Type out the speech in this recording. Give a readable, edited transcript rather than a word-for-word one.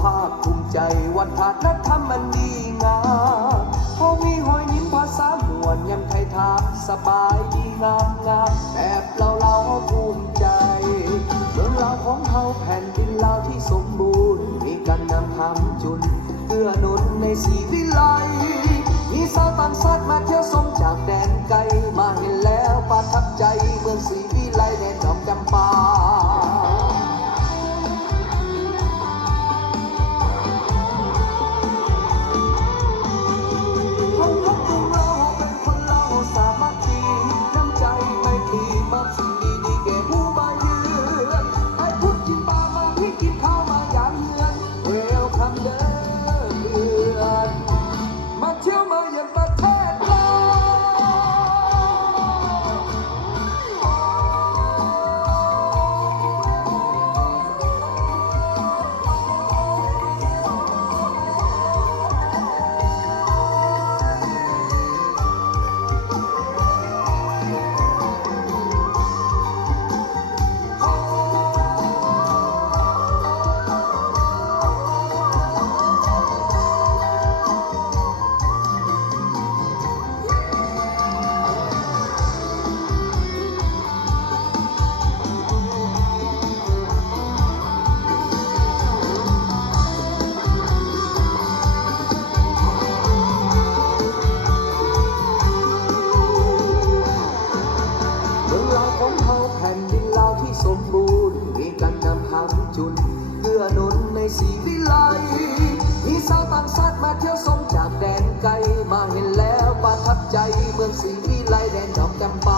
ภาคภูมิใจวัฒนธรรมมันดีงามพอมีหอยยิ้มภาษามวลยังไทยถามสบายดีงามงามแบบเราภูมิใจเมืองลาวของเฮาแผ่นดินลาวที่สมบูรณ์มีการนำคำจุนเพื่อหนุนในสีวิไลมีชาวต่างชาติมาเที่ยวชมจากแดนไกลมาเห็นแล้วประทับใจเมืองศรีวิไลแดนดอกจำปาสมบูรณ์มีการนำคำจุนเพื่อหนุนในสีวิไลมีชาวต่างชาติมาเที่ยวชมจากแดนไกลมาเห็นแล้วประทับใจเมืองศรีวิไลแดนดอกจำปา